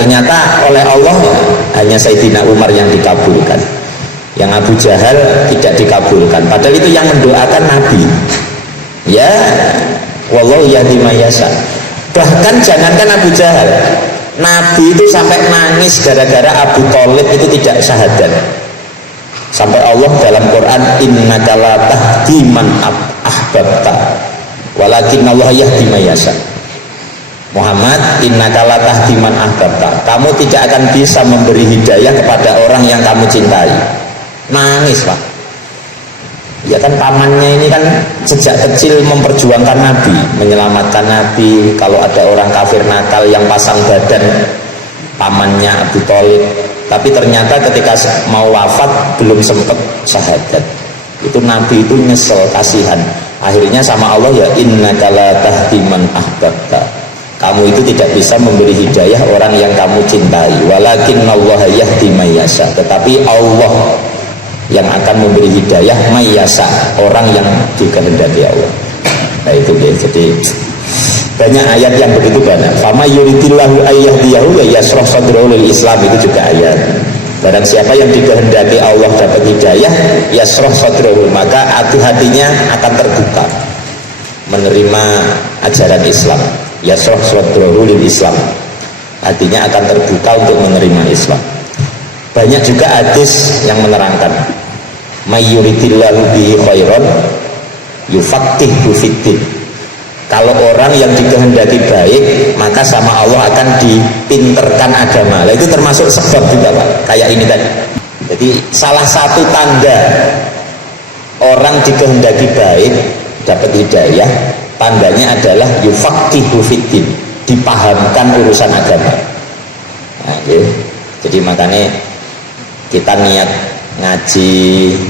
Ternyata oleh Allah ya, hanya Sayyidina Umar yang dikabulkan, yang Abu Jahal tidak dikabulkan. Padahal itu yang mendoakan Nabi. Ya, wallahu yahdi may yasha. Bahkan jangankan Abu Jahal, Nabi itu sampai nangis gara-gara Abu Thalib itu tidak syahadat. Sampai Allah dalam Quran, innaka la tahdi man ahbabta walakin Allah yahdi may yasha. Muhammad, innaka la tahdi man ahbabta, kamu tidak akan bisa memberi hidayah kepada orang yang kamu cintai. Nangis Pak. Ya kan pamannya ini kan sejak kecil memperjuangkan Nabi, menyelamatkan Nabi. Kalau ada orang kafir nakal yang pasang badan, pamannya Abu Thalib. Tapi ternyata ketika mau wafat belum sempat syahadat. Itu Nabi itu nyesel, kasihan. Akhirnya sama Allah ya, innaka la tahdi man ahbabta, kamu itu tidak bisa memberi hidayah orang yang kamu cintai. Walakinnallaha yahdi may yasha, tetapi Allah yang akan memberi hidayah may yasha, orang yang dikehendaki Allah. Nah itu dia. Jadi banyak ayat yang begitu banyak. Fama yuridillahu ayyahdiyahu ya yashrah sadrahu lil Islam, itu juga ayat. Barang siapa yang dikehendaki Allah dapat hidayah, yashrah sadrahu, maka hatinya akan terbuka menerima ajaran Islam. Yashrah sadrahu lil Islam, hatinya akan terbuka untuk menerima Islam. Banyak juga hadis yang menerangkan may yuridillahu bihi khairan yufaqihu fiddin. Kalau orang yang dikehendaki baik, maka sama Allah akan dipinterkan agama. Nah, itu termasuk sebab juga Pak, kayak ini tadi. Jadi salah satu tanda orang dikehendaki baik dapat hidayah, tandanya adalah yufaqihu fiddin, dipahamkan urusan agama. Nah, jadi makanya kita niat ngaji,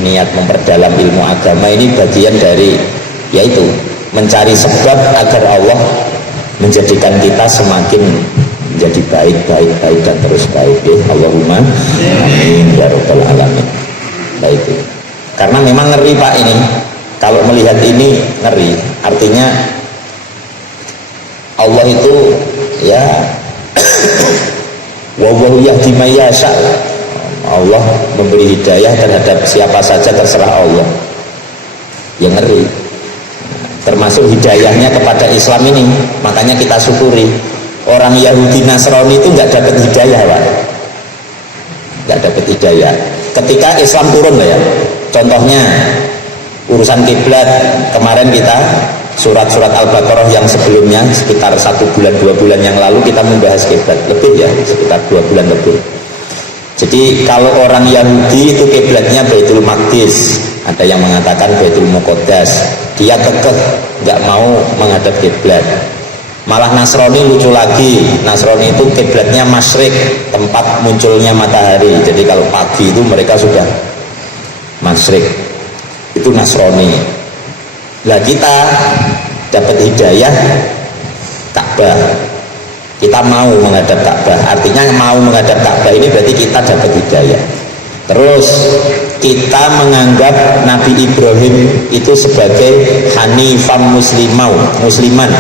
niat memperdalam ilmu agama, ini bagian dari yaitu mencari sebab agar Allah menjadikan kita semakin menjadi baik dan terus baik. Allahumma amin ya rabbal alamin. Nah itu karena memang ngeri Pak, ini kalau melihat ini ngeri. Artinya Allah itu ya wallahu yahdi may yasha, Allah memberi hidayah terhadap siapa saja terserah Allah. Yang ngeri termasuk hidayahnya kepada Islam ini. Makanya kita syukuri orang Yahudi Nasrani itu nggak dapat hidayah Pak, nggak dapat hidayah ketika Islam turun lah ya. Contohnya urusan kiblat, kemarin kita surat-surat Al-Baqarah yang sebelumnya sekitar 1 bulan 2 bulan yang lalu kita membahas kiblat, lebih ya, sekitar 2 bulan lebih. Jadi kalau orang Yahudi itu kiblatnya Baitul Maqdis, ada yang mengatakan Baitul Muqaddas, dia kekeh nggak mau menghadap kiblat. Malah Nasrani lucu lagi, Nasrani itu kiblatnya masyrik, tempat munculnya matahari. Jadi kalau pagi itu mereka sudah masyrik, itu Nasrani. Lah kita dapat hidayah Ka'bah, kita mau menghadap Ka'bah, artinya mau menghadap Ka'bah ini berarti kita dapat hidayah. Terus kita menganggap Nabi Ibrahim itu sebagai hanifam musliman.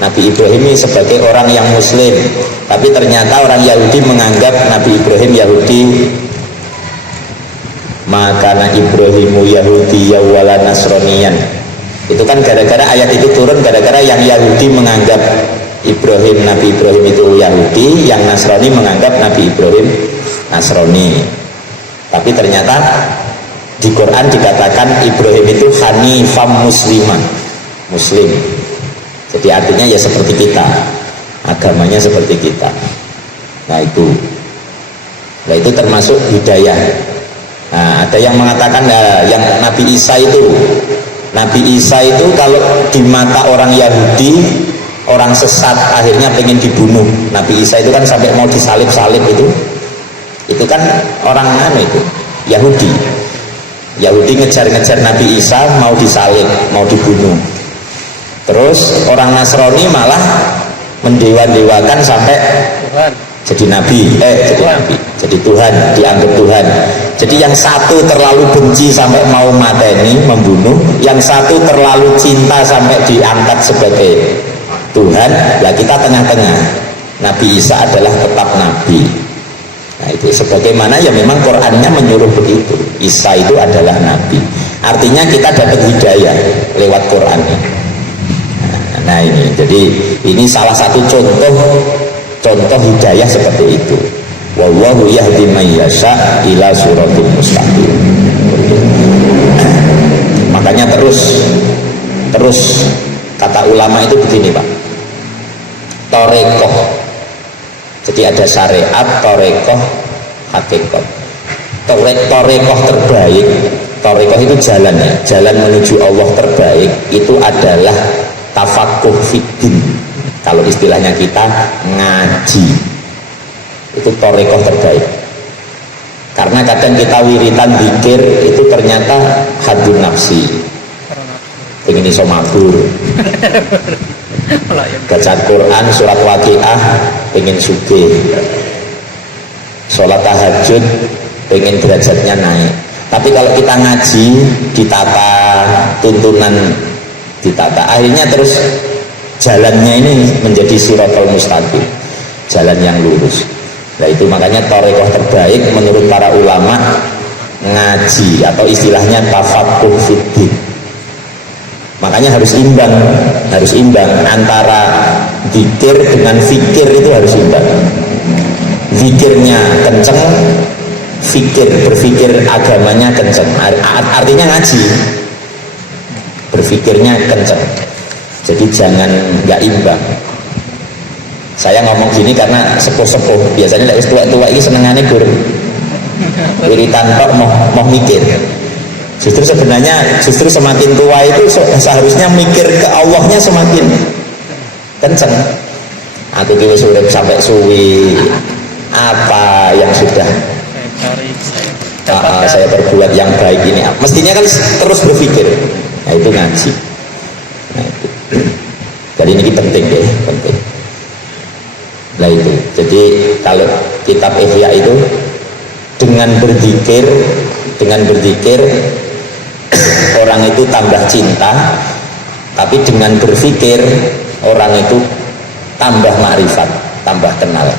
Nabi Ibrahim ini sebagai orang yang muslim. Tapi ternyata orang Yahudi menganggap Nabi Ibrahim Yahudi. Maka Ibrahimu Yahudi wala Nasroniyan. Itu kan gara-gara ayat itu turun, gara-gara yang Yahudi menganggap Ibrahim, Nabi Ibrahim itu Yahudi, yang Nasrani menganggap Nabi Ibrahim Nasrani. Tapi ternyata di Quran dikatakan Ibrahim itu hanifam musliman, muslim. Jadi artinya ya seperti kita, agamanya seperti kita. Nah itu termasuk hidayah. Nah, ada yang mengatakan yang Nabi Isa itu kalau di mata orang Yahudi orang sesat, akhirnya pengen dibunuh. Nabi Isa itu kan sampai mau disalib-salib itu kan orang itu Yahudi ngejar-ngejar Nabi Isa, mau disalib, mau dibunuh. Terus orang Nasrani malah mendewa-dewakan sampai Tuhan. Jadi nabi, jadi Tuhan, dianggap Tuhan. Jadi yang satu terlalu benci sampai mau mateni, membunuh, yang satu terlalu cinta sampai diangkat sebagai Tuhan. Lah kita tengah-tengah. Nabi Isa adalah tetap nabi. Nah itu sebagaimana ya memang Qurannya menyuruh begitu. Isa itu adalah nabi. Artinya kita dapat hidayah lewat Quran ini. Nah ini, jadi ini salah satu contoh hidayah seperti itu. Wallahu yahdi man yasha ila siratal mustaqim. Makanya terus kata ulama itu begini Pak, torekoh. Jadi ada syariat, torekoh, hakikat. Torekoh terbaik, torekoh itu jalan ya, jalan menuju Allah terbaik itu adalah tafakuh fiddin. Kalau istilahnya kita ngaji, itu torekoh terbaik. Karena kadang kita wiritan zikir itu ternyata hadun nafsi, pengen iso mabur. Baca Quran surat Waqiah pengen sugih, sholat tahajud pengen derajatnya naik. Tapi kalau kita ngaji ditata, tuntunan ditata, akhirnya terus jalannya ini menjadi siratal mustaqim, jalan yang lurus. Nah itu makanya torekoh terbaik menurut para ulama ngaji atau istilahnya tafakuh fiddin. Makanya harus imbang antara zikir dengan fikir, itu harus imbang. Zikirnya kenceng, berpikir agamanya kenceng. Artinya ngaji, berpikirnya kenceng. Jadi jangan nggak imbang. Saya ngomong gini karena sepuh-sepuh biasanya lek tua-tua ini senengane gur wiritan tok mau mikir. Justru semakin tua itu seharusnya mikir ke Allahnya semakin kenceng. Aku kira urip sampai suwi, apa yang sudah saya perbuat yang baik ini, mestinya kan terus berpikir. Nah itu ngaji. Nah, itu. Jadi ini penting deh, penting. Nah itu, jadi kalau kitab Ihya itu dengan berzikir orang itu tambah cinta, tapi dengan berpikir orang itu tambah makrifat, tambah kenal.